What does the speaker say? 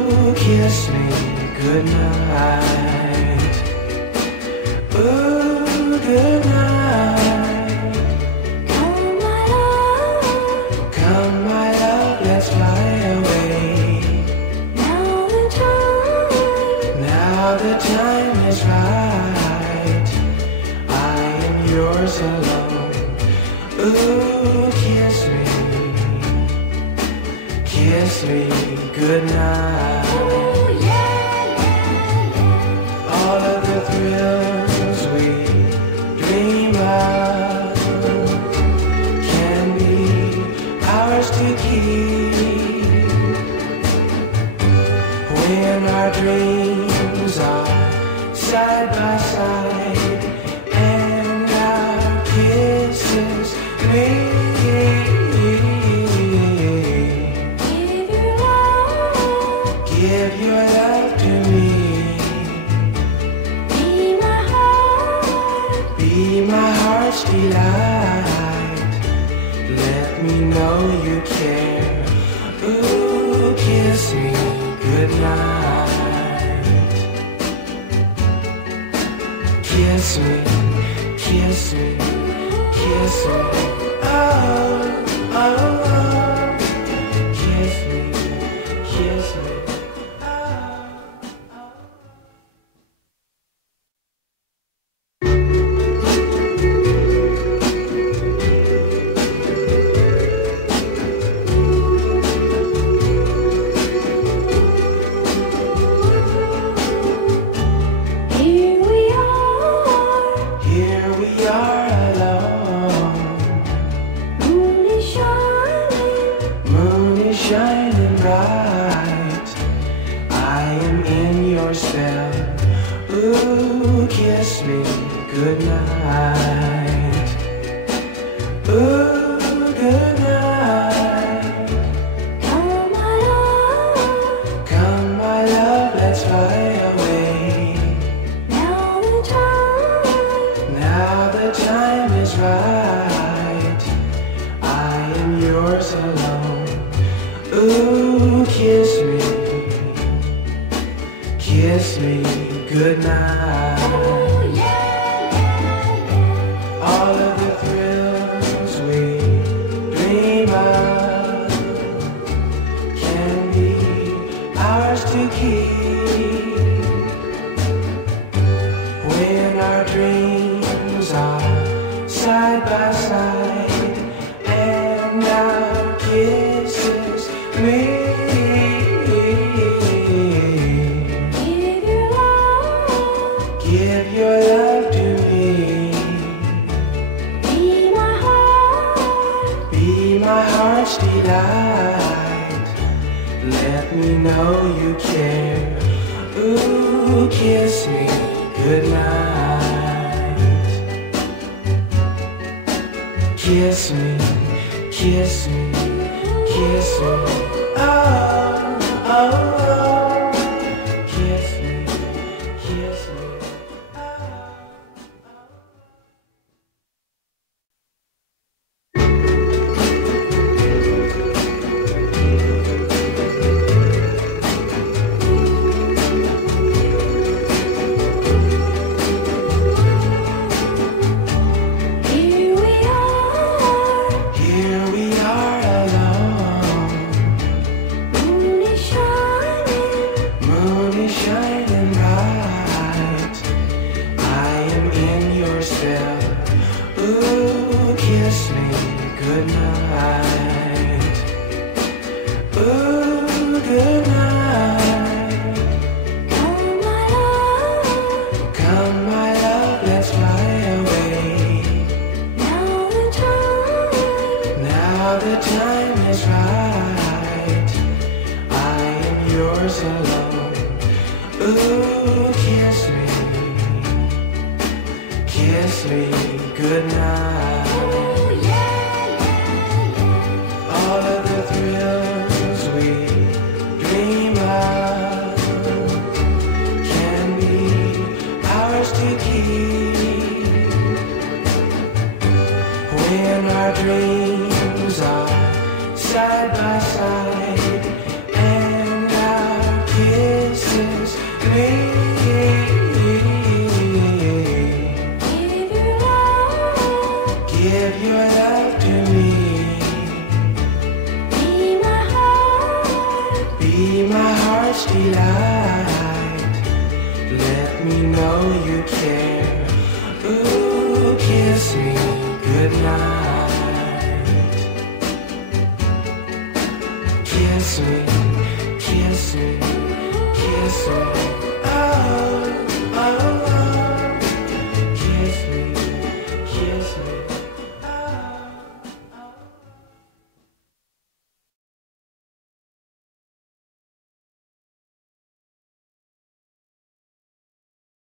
Ooh, kiss me goodnight. Ooh, goodnight. Come my love, Come my love, let's fly away. Now the time is right. I am yours alone. Ooh, kiss me goodnight. oh yeah, yeah, yeah. All of the thrills we dream of can be ours to keep when our dreams are side by side and our kisses meet. Give your love to me. Be my heart's delight. Let me know you care. Ooh, kiss me goodnight. Kiss me, kiss me, kiss me. Oh, oh, oh. Kiss me, kiss me. Shining bright, I am in your spell. Ooh, kiss me goodnight. Ooh, goodnight. Come my love, let's fly away. Now the time is right. I am yours alone. Ooh, kiss me goodnight. oh yeah, yeah, yeah. All of the thrills we dream of can be ours to keep when our dreams are side by side and our kisses meet. Give your love to me. Be my heart's delight. Let me know you care. Ooh, kiss me goodnight. Kiss me, kiss me, kiss me. Oh, oh, oh. Kiss me, kiss me. Here we are alone. Moon is shining bright. I am in your spell. Ooh, kiss me goodnight. Ooh, goodnight. Come my love, let's fly away. Now the time is right. I am yours alone. Ooh, kiss me goodnight. oh yeah, yeah, yeah. All of the thrills we dream of can be ours to keep when our dreams are side by side and our me. Give your love. Give your love to me. Be my heart. Be my heart's delight. Let me know you care. Ooh, kiss me goodnight. Kiss me, kiss me, kiss me.